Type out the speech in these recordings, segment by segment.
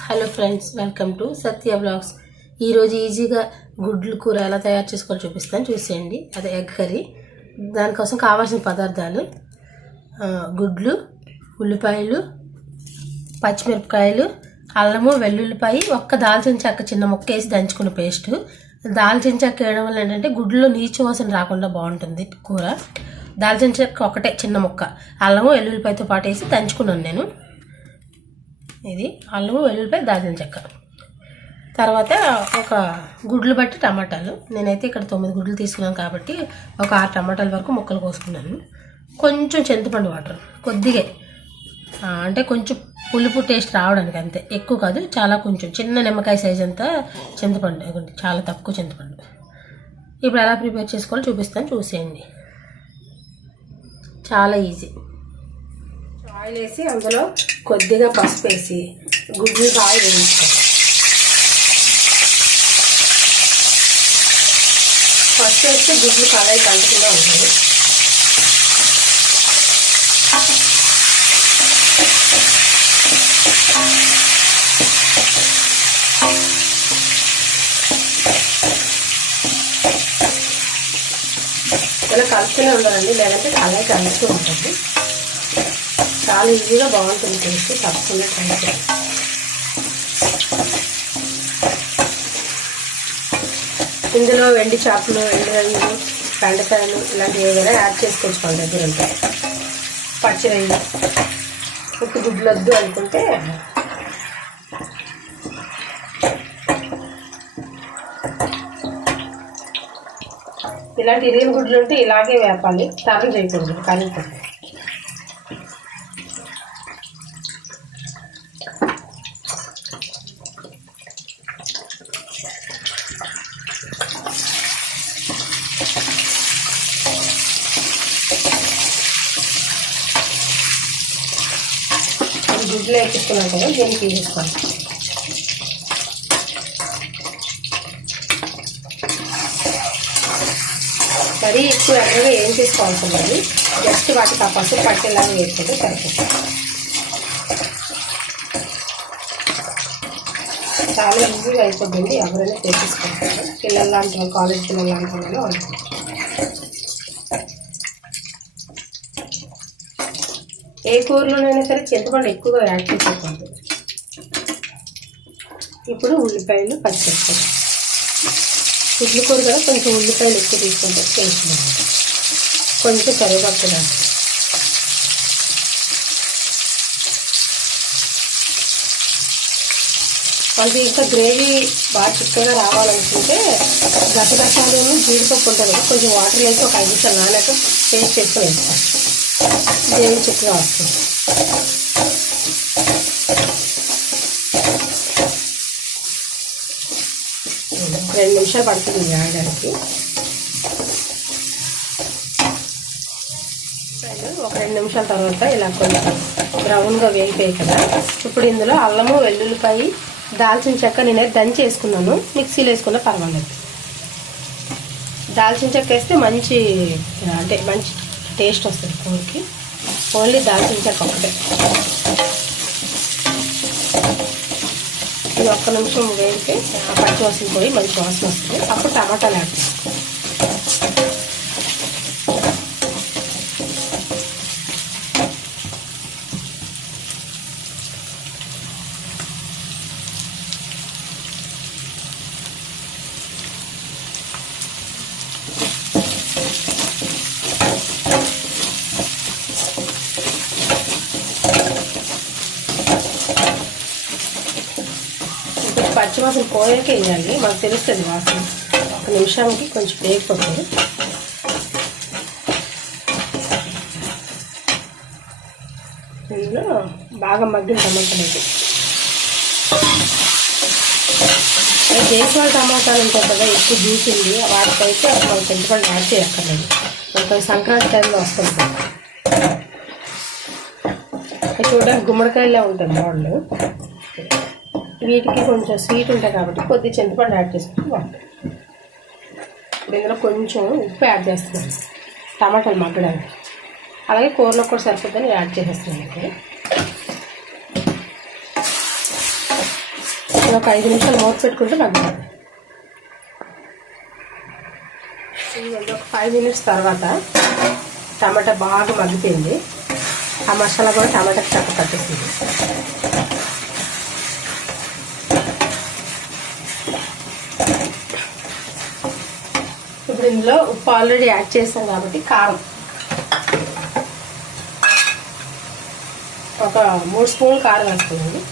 Hello friends, welcome to Satya blogs. ఈరోజు ఈజీగా గుడ్లు కూర ఎలా తయారు చేసుకోవాలో చూపిస్తాను, చూసేయండి. అదే ఎగ్ కర్రీ. దానికోసం కావాల్సిన పదార్థాలు: గుడ్లు, ఉల్లిపాయలు, పచ్చిమిరపకాయలు, అల్లము, వెల్లుల్లిపాయ, ఒక్క దాల్చిన చెక్క చిన్న ముక్క వేసి దంచుకున్న పేస్ట్. దాల్చిన చెక్క వేయడం వల్ల ఏంటంటే గుడ్లో నీచు వాసన రాకుండా బాగుంటుంది కూర. దాల్చిన చెక్క ఒకటే చిన్న ముక్క, అల్లము వెల్లుల్లిపాయతో పాటు వేసి దంచుకున్నాను నేను. ఇది అల్లము, వెల్లుల్లిపాయ, దాల్చిన చెక్క. తర్వాత ఒక గుడ్లు బట్టి టమాటాలు. నేనైతే ఇక్కడ 9 గుడ్లు తీసుకున్నాను కాబట్టి ఒక 6 టమాటాల వరకు ముక్కలు కోసుకున్నాను. కొంచెం చింతపండు వాటర్ కొద్దిగా, అంటే కొంచెం పులుపు టేస్ట్ రావడానికి, అంతే, ఎక్కువ కాదు, చాలా కొంచెం చిన్న నిమ్మకాయ సైజ్ అంతా చింతపండు, చాలా తక్కువ చింతపండు. ఇప్పుడు ఎలా ప్రిపేర్ చేసుకోవాలో చూపిస్తాను, చూసేయండి. చాలా ఈజీ. ఆయిల్ వేసి అందులో కొద్దిగా పసుపు వేసి గుడ్లు బాగా వేయించుకోవాలి. పసుపు వేస్తే గుడ్లు కళాయి కంటుకుండా ఉంటుంది. ఇలా కలుపుతూనే ఉండాలండి, లేదంటే కళాయి కంటుతూ ఉంటుంది. చాలా ఈజీగా బాగుంటుంది టేస్ట్, తప్పకుండా ట్రై చేయండి. ఇందులో వెండి చేపలు, ఎండు రొయ్యలు, బెండకాయలు ఇలాంటివి ఏదైనా యాడ్ చేసుకోవచ్చు మన దగ్గర ఉంటాయి. పచ్చి రొయ్యలు, ఉప్పు గుడ్లు వద్దు అనుకుంటే ఇలాంటి ఇరిగిన గుడ్లు ఉంటే ఇలాగే వేపాలి, టర్న్ చేయకూడదు, కరిగిపోతుంది. గుడ్లు వేసుకున్నాం కదా, దీన్ని తీసుకోండి. మరీ ఎక్కువ ఎక్కడగా ఏం చేసుకోవాల్సింది, జస్ట్ వాటికి ఆ పసుపు పట్టేలాగా వేసుకుంటే సరిపోతుంది. చాలా ఈజీగా అయిపోతుంది, ఎవరైనా చేసేసుకుంటారు. పిల్లలు లాంటి వాళ్ళు, కాలేజ్ పిల్లలు లాంటి వాళ్ళు వండుకుంటారు. ఏ కూరలోనైనా సరే చింతపండు ఎక్కువగా యాడ్ చేసుకోకూడదు. ఇప్పుడు ఉల్లిపాయలు, పచ్చిమిరపకాయలు. గుడ్లు కూర కదా, కొంచెం ఉల్లిపాయలు ఎక్కువ తీసుకుంటే టేస్ట్ బాగుంటుంది. కొంచెం కరివేపాకు వేస్తాం. మనకి ఇంకా గ్రేవీ బాగా చిక్కగా రావాలనుకుంటే గసగసాలు, జీడిపప్పు ఉంటుంది కదా, కొంచెం వాటర్ వేసి ఒక 5 నిమిషాలు నానాక పేస్ట్ చేసుకొని వేస్తాం. గ్రేవీ చిక్కగా వస్తుంది. 2 నిమిషాలు పడుతుంది వేయడానికి. ఒక 2 నిమిషాల తర్వాత ఇలా కొంచెం బ్రౌన్గా వేగిపోయాయి కదా, ఇప్పుడు ఇందులో అల్లము, వెల్లుల్లిపాయ, దాల్చిన చెక్క నేనైతే దంచి వేసుకున్నాను. మిక్సీలో వేసుకున్నా పర్వాలేదు. దాల్చిన చెక్క వేస్తే మంచి టేస్ట్ వస్తుంది కూరకి. ఓన్లీ దాల్చిన చెక్క ఒకటే. ఇది 1 నిమిషం వేగితే ఆ పచ్చి వాసన పోయి మంచి వాసన వస్తుంది. అప్పుడు టమాటాలు యాడ్ చేసుకోవాలి. పచ్చి వాసన పోయాకే వేయాలి, మాకు తెలుస్తుంది వాసన. 1 నిమిషానికి కొంచెం వేగిపోతుంది. ఇందులో బాగా మగ్గిన టమాటాలు అయితే దేశవాళ టమాటాలు ఉంటాయి కదా, ఎక్కువ జ్యూస్ ఉంది, వాటికైతే ఒక చింతపండు యాడ్ చేయక్కర్లేదు. మనకు సంక్రాంతి టైంలో వస్తుంది. అవి చూడడానికి గుమ్మడికాయలే ఉంటుంది మోడల్. వీటికి కొంచెం స్వీట్ ఉంటాయి కాబట్టి కొద్ది చింతపండు యాడ్ చేసుకుంటే బాగుంటుంది. ఇందులో కొంచెం ఉప్పు యాడ్ చేస్తున్నాను టమాటాలు మగ్గడానికి. అలాగే కూరలో కూడా సరిపోద్దని యాడ్ చేసేస్తున్నాను. ఒక 5 నిమిషాలు మూత పెట్టుకుంటే మగ్గాలి. ఒక 5 మినిట్స్ తర్వాత టమాటా బాగా మగ్గిపోయింది. ఆ మసాలా కూడా టమాటాకి చక్క పట్టేసింది. ఇప్పుడు ఇందులో ఉప్పు ఆల్రెడీ యాడ్ చేసాం కాబట్టి కారం ఒక 3 స్పూన్లు కారం వేసుకున్నాను.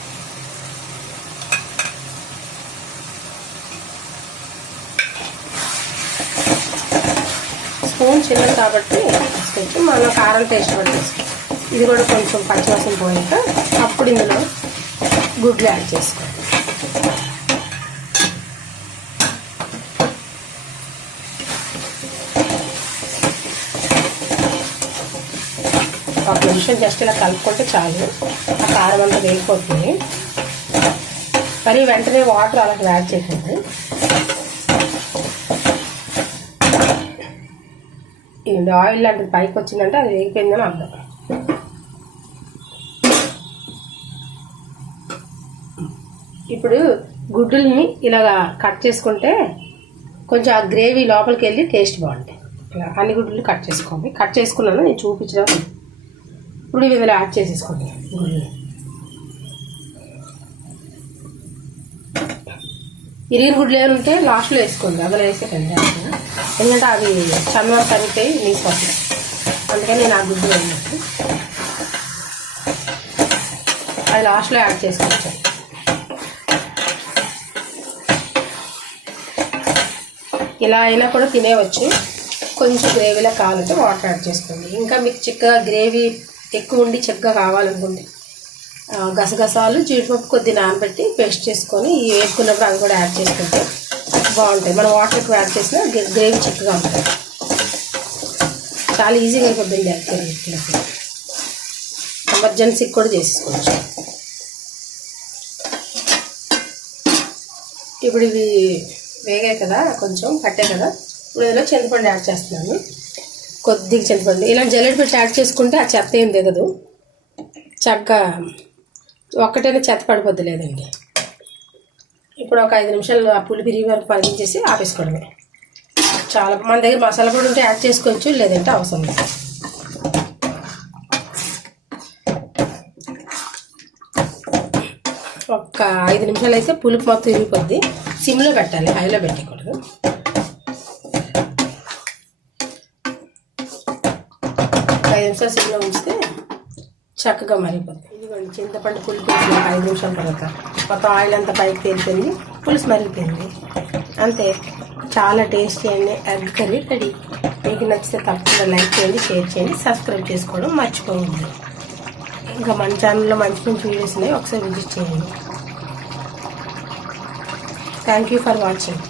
స్పూన్ చిన్నది కాబట్టి వేసుకోవచ్చు. మనం కారం టేస్ట్ బట్టి వేసుకోవచ్చు. ఇది కూడా కొంచెం పచ్చివాసన పోయాక అప్పుడు ఇందులో గుడ్లు యాడ్ చేసుకోవాలి. ఒక నిమిషం జస్ట్ ఇలా కలుపుకుంటే చాలు. ఆ కారం అంతా వేగిపోతుంది. మరి వెంటనే వాటర్ అలా యాడ్ చేయకండి. ఇది ఆయిల్ లాంటిది పైకి వచ్చిందంటే అది వేగిపోయిందని అర్థం. ఇప్పుడు గుడ్డుల్ని ఇలాగా కట్ చేసుకుంటే కొంచెం ఆ గ్రేవీ లోపలికి వెళ్ళి టేస్ట్ బాగుంటాయి. ఇలా అన్ని గుడ్లు కట్ చేసుకోండి. కట్ చేసుకున్నాను, నేను చూపించడం. ఇప్పుడు ఇవి ఇందులో యాడ్ చేసేసుకోండి. ఇరిగిన గుడ్లు ఏమైనా ఉంటే లాస్ట్లో వేసుకోండి. అందులో వేసేటండి. ఎందుకంటే అవి చన్నగా తగ్గిపోయి నీసు వస్తాయి. అందుకని నేను ఆ గుడ్డు వేయనట్టు అది లాస్ట్లో యాడ్ చేసుకోవచ్చు. ఇలా అయినా కూడా తినేవచ్చు. కొంచెం గ్రేవీలో కావాలంటే వాటర్ యాడ్ చేసుకోండి. ఇంకా మీకు చిక్కగా గ్రేవీ ఎక్కువ ఉండి చిక్కగా కావాలనుకోండి గసగసాలు జీడిపప్పు కొద్ది నానబెట్టి పేస్ట్ చేసుకొని వేసుకున్నప్పుడు అవి కూడా యాడ్ చేసుకుంటే బాగుంటాయి. మనం వాటర్ ఎక్కువ యాడ్ చేసినా గ్రేవీ చిక్కగా ఉంటుంది. చాలా ఈజీగా అయిపోతుంది. యాక్చువల్గా ఎమర్జెన్సీకి కూడా చేసేసుకోవచ్చు. ఇప్పుడు ఇవి వేగాయి కదా, కొంచెం పట్టాయి కదా. ఇప్పుడు ఇందులో చింతపండు యాడ్ చేస్తున్నాను. కొద్దిగా చింతపండు ఇలా జల్లెడ పెట్టి యాడ్ చేసుకుంటే ఆ చెత్త ఏం దిగదు. చక్కగా ఒక్కటైనా చెత్త పడిపోద్ది లేదండి. ఇప్పుడు ఒక 5 నిమిషాలు ఆ పులి పిరిగి వరకు పగిలించేసి ఆపేసుకోవడమే. చాలా మన దగ్గర మసాలా పొడి ఉంటే యాడ్ చేసుకోవచ్చు, లేదంటే అవసరం లేదు. ఒక్క 5 నిమిషాలు అయితే పులుపు మొత్తం ఇరిగిపోద్ది. సిమ్లో పెట్టాలి, హైలో పెట్టకూడదు. ఒక 5 నిమిషాలు సిమ్లో ఉంచితే చక్కగా మరిగిపోద్ది. ఇదిగోండి చింతపండు పులుపు వేసి 5 నిమిషాల తర్వాత మొత్తం ఆయిల్ అంతా పైకి తేలిపోయింది, పులుసు మరిగిపోయింది. అంతే, చాలా టేస్టీ అండి ఎగ్ కర్రీ రెడీ. మీకు నచ్చితే తప్పకుండా లైక్ చేయండి, షేర్ చేయండి, సబ్స్క్రైబ్ చేసుకోవడం మర్చిపోవద్దు. ఇంకా మన ఛానల్లో మంచి మంచి వీడియోస్ ఉన్నాయి, ఒకసారి విజిట్ చేయండి. Thank you for watching.